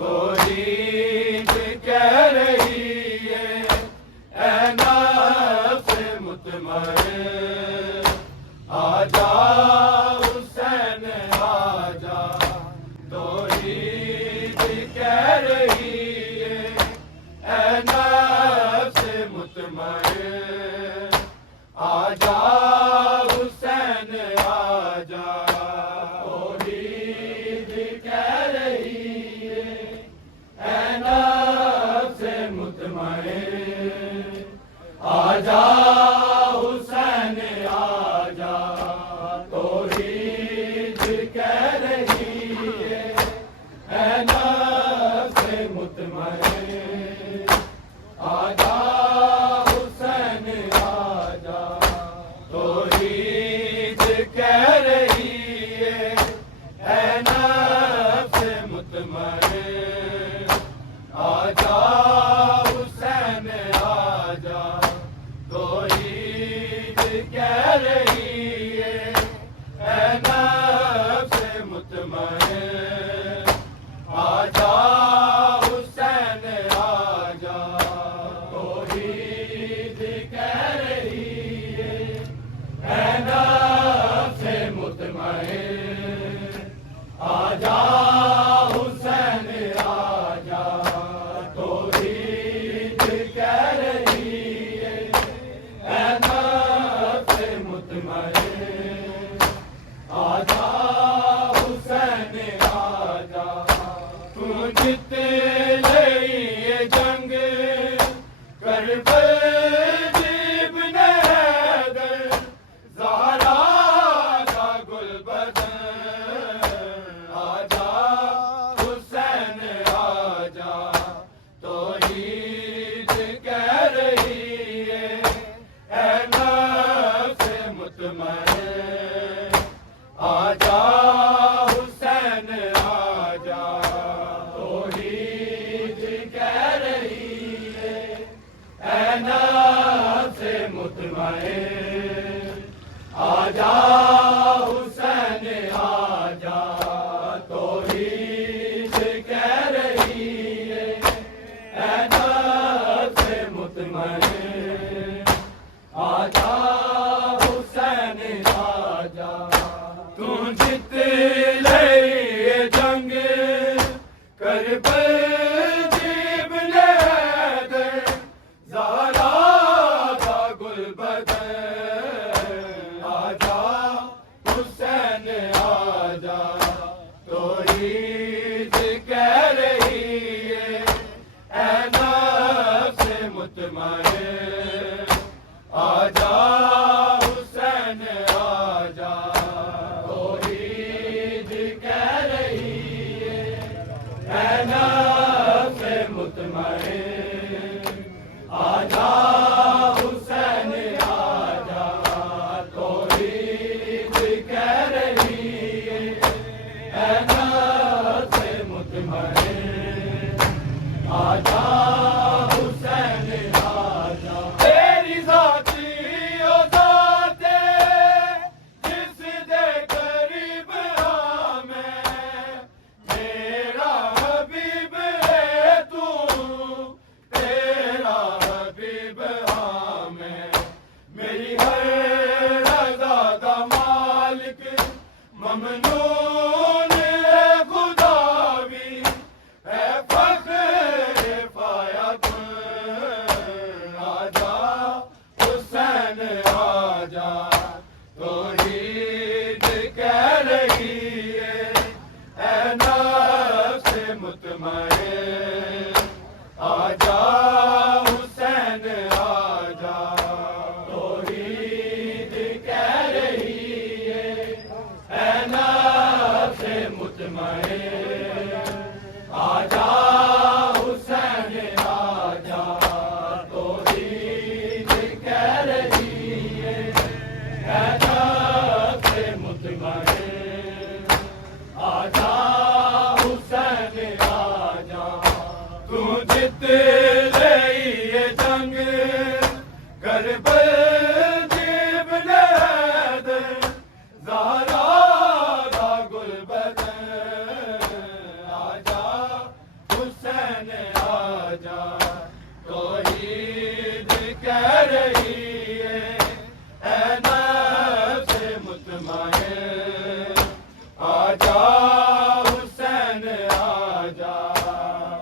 नींद कह रही है ऐ नफ्स मुतमइन, आजा हुसैन आजा। तो नींद कह रही है ऐ नफ्स मुतमइन, आजा हुसैन आजा। तो नींद कह रही है ऐ नफ्स मुतमइन, आजा हुसैन आजा। तो नींद कह रही है ऐ नफ्स मुतमइन, आजा हुसैन आजा। तो नींद कह रही है ऐ नफ्स मुतमइन, आजा हुसैन आजा। तो नींद कह रही है ऐ नफ्स मुतमइन, आजा हुसैन आजा। तो नींद कह रही है ऐ नफ्स मुतमइन, आजा हुसैन आजा। तो नींद कह रही है ऐ नफ्स मुतमइन, आजा हुसैन आजा। तू जित लई ये जंग करबल इब्ने हैदर, ज़हरा का गुलबदन, आजा हुसैन आजा। तो नींद कह रही है ऐ नफ्स मुतमइन, आजा हुसैन आजा। तो नींद कह रही है ऐ नफ्स मुतमइन, आजा हुसैन आजा। तो नींद कह रही है ऐ नफ्स मुतमइन, आजा हुसैन आजा। तू जित लई ये जंग करबल इब्ने हैदर, ज़हरा का गुलबदन, आजा हुसैन आजा। तो नींद कह रही है ऐ नफ्स मुतमइन, आजा हुसैन आजा। तो नींद कह रही है ऐ नफ्स मुतमइन, आजा हुसैन आजा। तो नींद कह रही है ऐ नफ्स मुतमइन, आजा हुसैन आजा। तेरी ज़ाती ओ ज़ाते जिस दे करीब हाँ मैं, मेरा हबीब है तू, तेरा हबीब हाँ मैं। मेरी हर रज़ा दा मालिक ममनून है खुदावी, है फ़ख्र फ़ायकुन, आजा हुसैन आजा। तो नींद कह रही है ऐ नफ्स मुतमइन, आजा हुसैन आजा। तो नींद कह रही है ऐ नफ्स मुतमइन, आजा हुसैन आजा। तो नींद कह रही है ऐ नफ्स मुतमइन, आजा हुसैन आजा। तू जित लई ये जंग करबल इब्ने हैदर, ज़हरा का गुलबदन, आजा हुसैन आजा, तौहीद कह रही है ऐ नफ्स मुतमइन, आजा हुसैन आजा,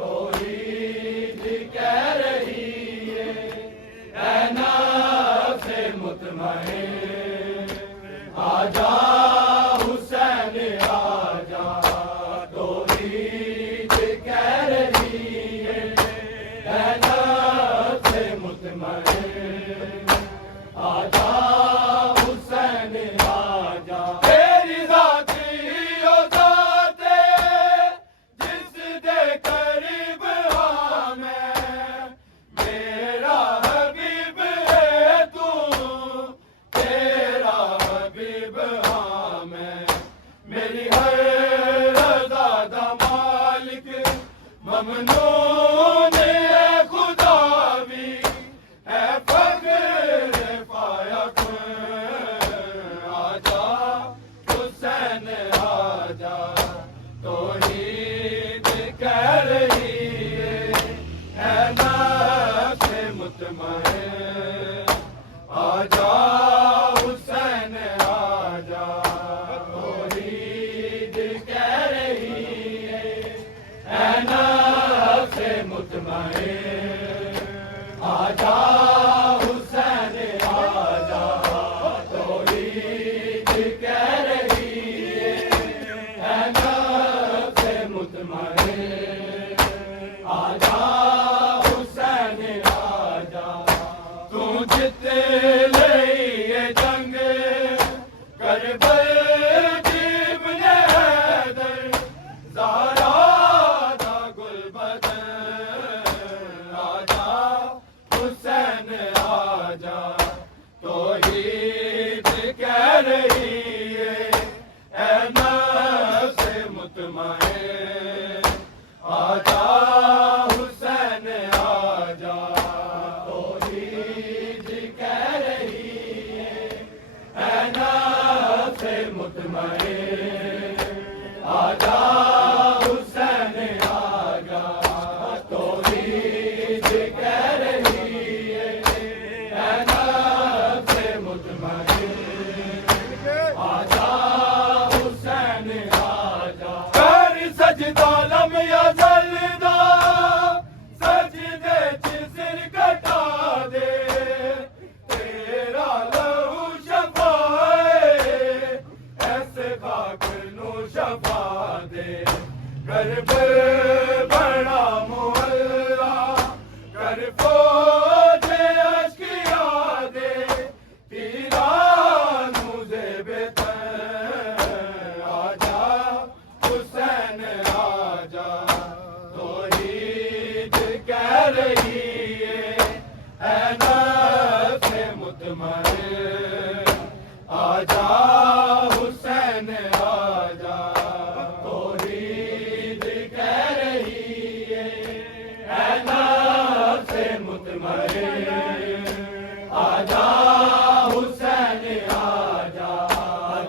तौहीद कह रही है ऐ नफ्स मुतमइन, आजा हुसैन आजा, तौहीद कह रही है ऐ नफ्स मुतमइन, आजा हुसैन आजा। तेरी ज़ाती ओ ज़ाते जिस दे करीब हाँ मैं, मेरा हबीब है तू, तेरा हबीब हाँ मैं, मेरी हर रज़ा दा मालिक ममनून है खुदा भी, है फख्र फायक, आजा हुसैन आजा, तौहीद कह रही है ऐ नफ्स मुतमइन, आजा हुसैन आजा, तौहीद कह रही है ऐ नफ्स मुतमइन, आजा हुसैन आजा, तौहीद कह रही है ऐ नफ्स मुतमइन, आजा हुसैन आजा। तू जित लिए जंग करबल इब्ने हैदर, ज़हरा दा गुलबदन, आजा हुसैन आजा, तौहीद कह रही है ऐ नफ्स मुतमइन, आजा हुसैन आजा, तौहीद कह रही है ऐ नफ्स मुतमइन, आजा हुसैन आजा, तौहीद कह रही है ऐ नफ्स मुतमइन, आजा हुसैन आजा। कर सजदा लम यज़लदा, सजदे च सिर कटा दे, तेरा लहू शफाए ऐसे खाक नू शफा दे, करब बड़ा मुअल्ला कर फौज अश्किया दे, तीरानू ज़ेबे तन, आजा हुसैन आजा, तौहीद कह रही है ऐ नफ्स मुतमइन, आजा हुसैन आजा, तौहीद कह रही है ऐ नफ्स मुतमइन, आजा हुसैन आजा,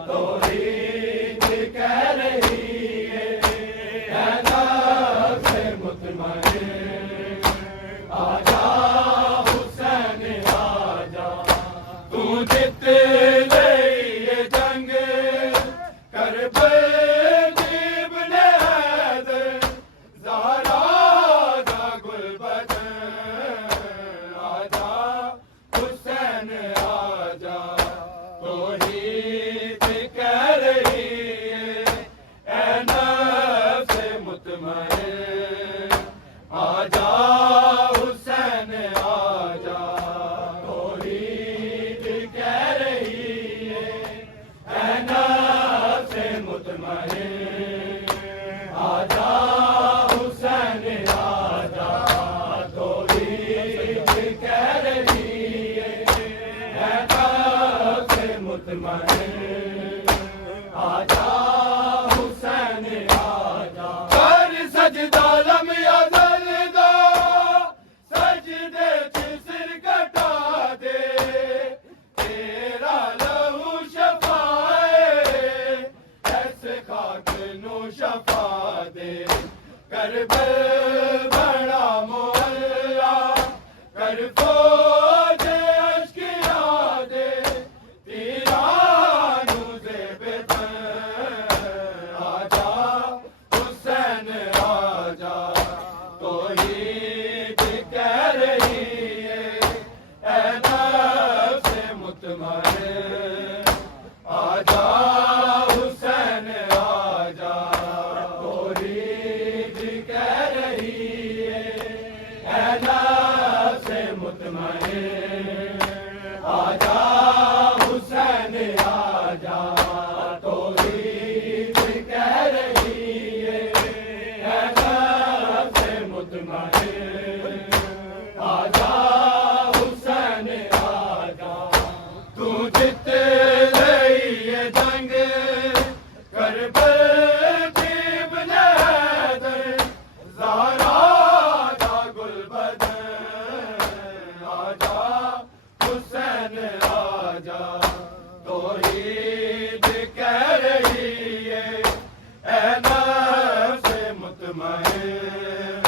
तौहीद कह रही है ऐ नफ्स मुतमइन, आजा हुसैन आजा। तू जित लिए जंग करबल इब्ने हैदर, ज़हरा दा गुलबदन, आजा हुसैन आजा, तौहीद कह रही है ऐ नफ्स मुतमइन, आजा हुसैन आजा, तौहीद कह रही है ऐ नफ्स मुतमइन, आजा हुसैन आजा, तौहीद कह रही है ऐ नफ्स मुतमइन, आजा हुसैन आजा। कर सजदा लम यज़लदा, सजदे च सिर कटा दे, तेरा लहू शफाए ऐसे खाक नू शफा दे, करबल रही है नफ्स मुतमईन आजा हुसैन आजा तौहीद कह रही है नफ्स मुतमईन आजा हुसैन आजा तू जित रही है जंग करबल की इब्ने हैदर ज़हरा दा गुलबदन आजा हुसैन आजा तौहीद कह रही है नफ्स मुतमईन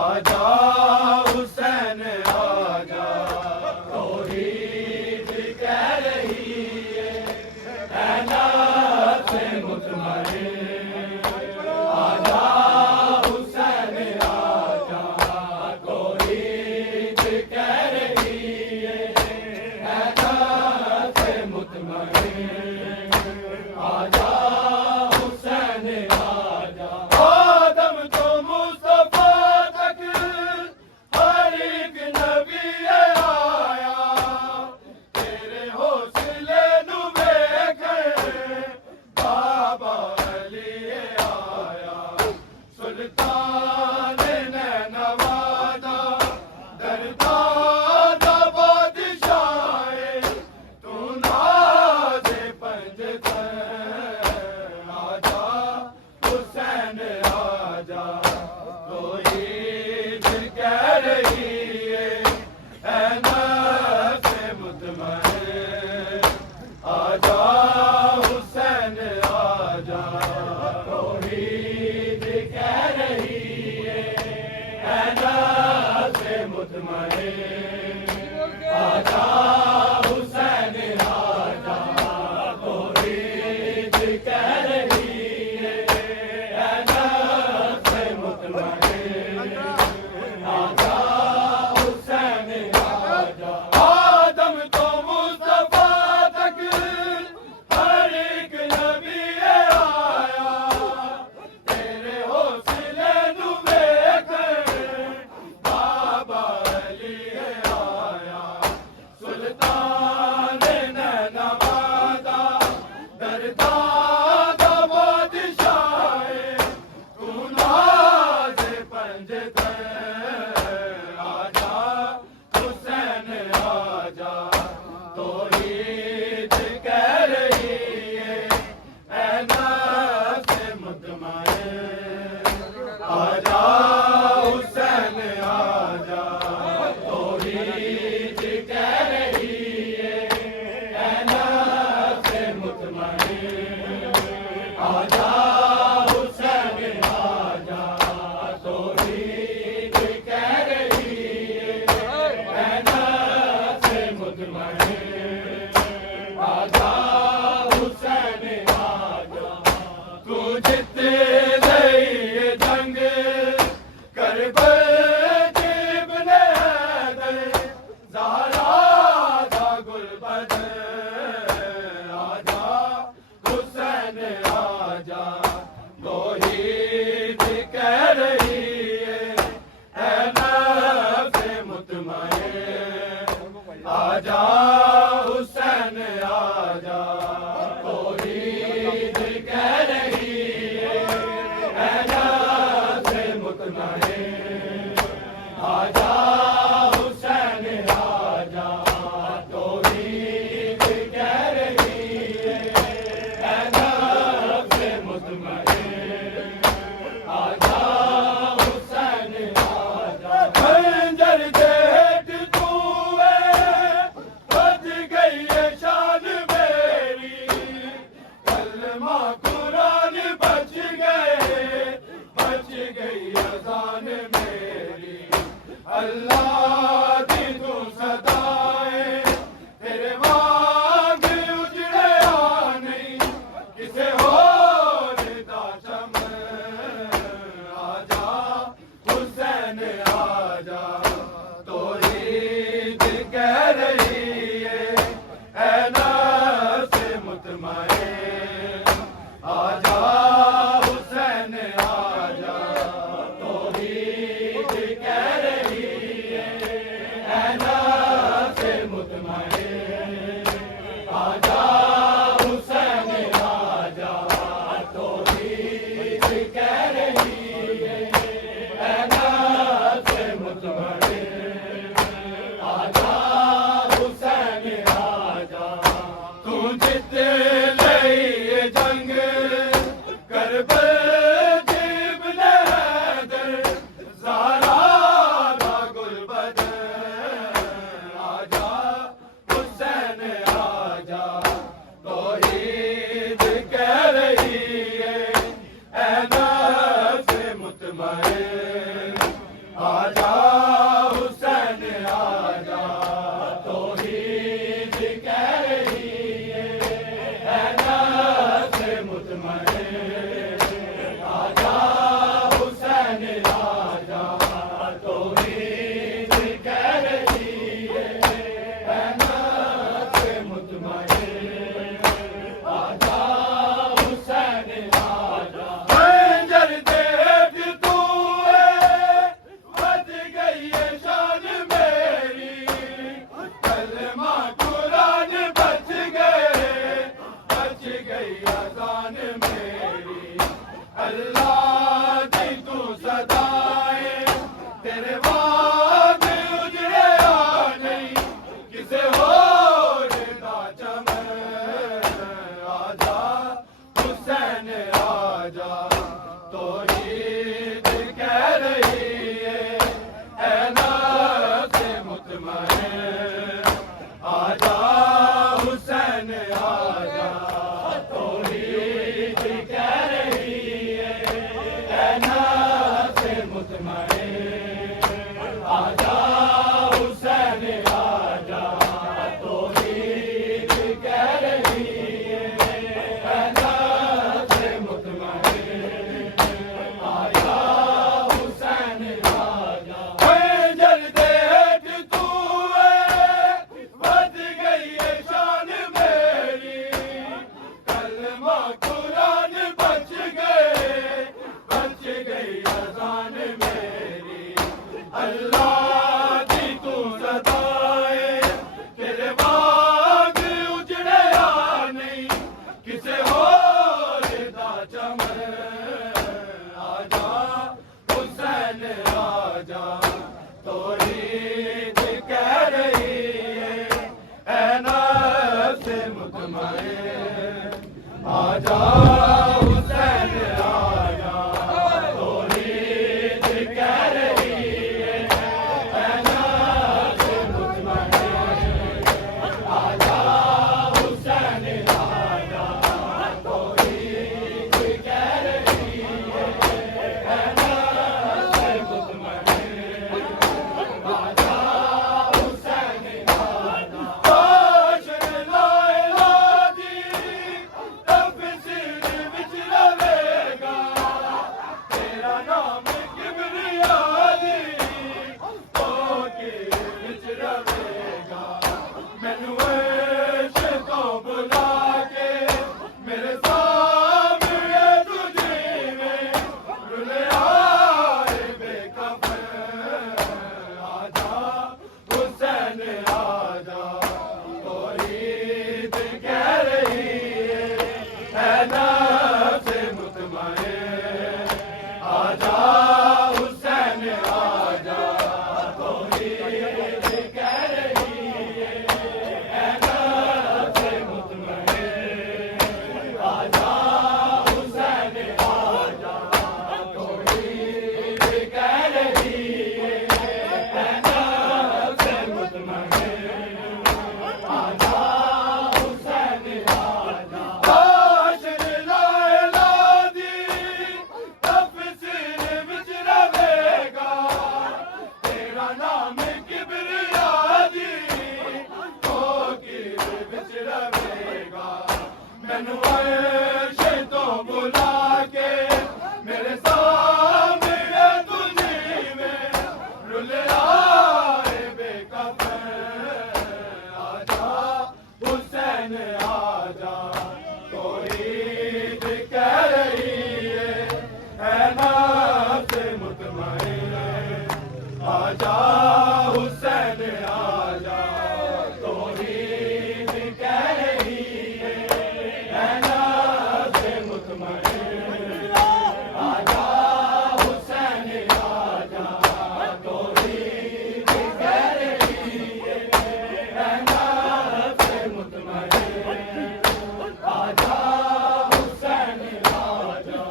आजा हुसैन आजा तौहीद कह रही है नफ्स मुतमईन आजा हुसैन आजा तौहीद कह रही है नफ्स मुतमईन आजा हुसैन आजा आदम तो मुस्तफा तक हर एक नबी आया तेरे हौसले नु वेखण बाबा अली आया सुल्तान नैनवादा दरदा दा बादशाह तू नाज़े पंजतन आजा हुसैन आजा तौहीद कह रही है नफ्स मुतमईन आजा हुसैन आजा तौहीद कह रही है नफ्स मुतमईन आजा हुसैन आजा तौहीद कह रही है नफ्स मुतमईन आजा हुसैन आजा आदम तो मुस्तफा तक हर एक नबी आया तेरे हौसले नु वेखण बाबा अली आया सुल्तान नैनवादा दरदा दा बादशाह तू नाज़े पंजतन आजा हुसैन आजा तौहीद कह रही है नफ्स मुतमईन आजा हुसैन आजा तौहीद कह रही है नफ्स मुतमईन आजा हुसैन आजा तौहीद कह रही है नफ्स मुतमईन आजा हुसैन आजा तू जित रही जंग करबल की इब्ने हैदर ज़हरा दा गुलबदन आजा हुसैन आजा तौहीद कह रही है नफ्स मुतमईन आजा हुसैन आजा तौहीद कह रही है नफ्स मुतमईन आजा हुसैन आजा तौहीद कह रही है नफ्स मुतमईन आजा हुसैन आजा खंजर जेठ तू बच गई है शान मेरी कलमा कुरान बच गई अज़ान मेरी अल्लाह दी तू सदाए तेरे वांग उजड़े नहीं किसे होर दा चमन आजा हुसैन आजा तौहीद कह रही है नफ्स मुतमईन आजा हुसैन आजा तौहीद आजा हुसैन आजा, तौहीद कह रही है नफ्स मुतमईन। आजा हुसैन आजा, तौहीद कह रही है नफ्स मुतमईन। आजा हुसैन आजा, खंजर देख तू बच गई है शान मेरी, कलमा कुरान बच गई अज़ान मेरी। अल्लाह दी तू सदाएं, तेरे बाद उजड़े नहीं किसे होर दा चमन। आजा हुसैन आजा, तौहीद कह रही है नफ्स मुतमईन। आजा हुसैन आजा, तौहीद कह रही है नफ्स मुतमईन। आजा हुसैन आजा, तौहीद कह रही है नफ्स मुतमईन। आजा हुसैन आजा, खंजर देख तू बच गई है शान मेरी, कलमा कुरान बच गई अज़ान मेरी। अल्लाह दी तू सदाएं, तेरे बाद उजड़े नहीं किसे होर दा चमन। आजा हुसैन आजा, तौहीद कह रही है नफ्स मुतमईन। आजा हुसैन आजा, तौहीद कह रही है नफ्स मुतमईन। आजा हुसैन आजा, तौहीद कह रही है नफ्स मुतमईन। आजा हुसैन आजा, रोशन लाइला दी तफसीर विच रवेगा, तेरा नाम किबरिया दी फकीर विच रवेगा। मैनू अर्श तो बुला के मेरे सामने तू जीवें, रुलिया बेकफन। आजा हुसैन आजा, तौहीद कह रही है नफ्स मुतमईन। आजा हुसैन आजा, तौहीद कह रही है नफ्स मुतमईन। आजा हुसैन आजा, तौहीद कह रही है नफ्स मुतमईन। आजा हुसैन आजा, रोशन लाइला दी तफसीर विच रवेगा, तेरा नाम किबरिया दी फकीर विच रवेगा। मैनू अर्श तो बुला के मेरे सामने तू जीवें, रुलिया बेकफन। आजा हुसैन आजा, तौहीद कह रही है नफ्स मुतमईन। आजा हुसैन आजा, तौहीद कह रही है नफ्स मुतमईन। आजा हुसैन आजा, तौहीद कह रही है नफ्स मुतमईन। आजा हुसैन आजा,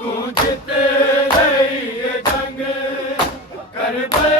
तू जित गई ये जंग करबला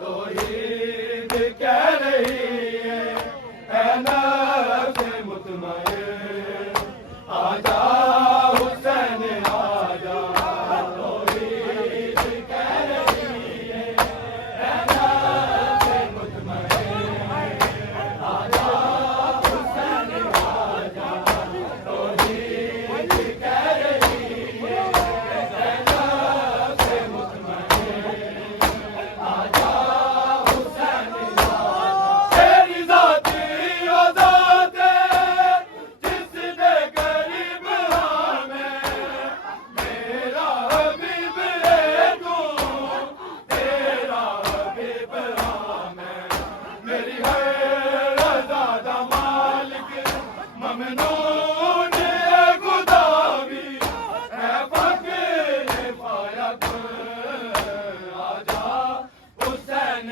तौहीद कह रही है ऐ नफ्स मुतमइन आजा हुसैन आजा तौहीद कह रही है ऐ नफ्स मुतमइन आजा हुसैन आजा तौहीद कह रही है ऐ नफ्स मुतमइन आजा हुसैन आजा तेरी ज़ाती आज़ाद है जिसने करीब हमें मेरा हबीब है तू तेरा हबीब हमें मेरी हर आज़ाद मालिक ममनून है खुदा भी है फकीर फायक आजा हुसैन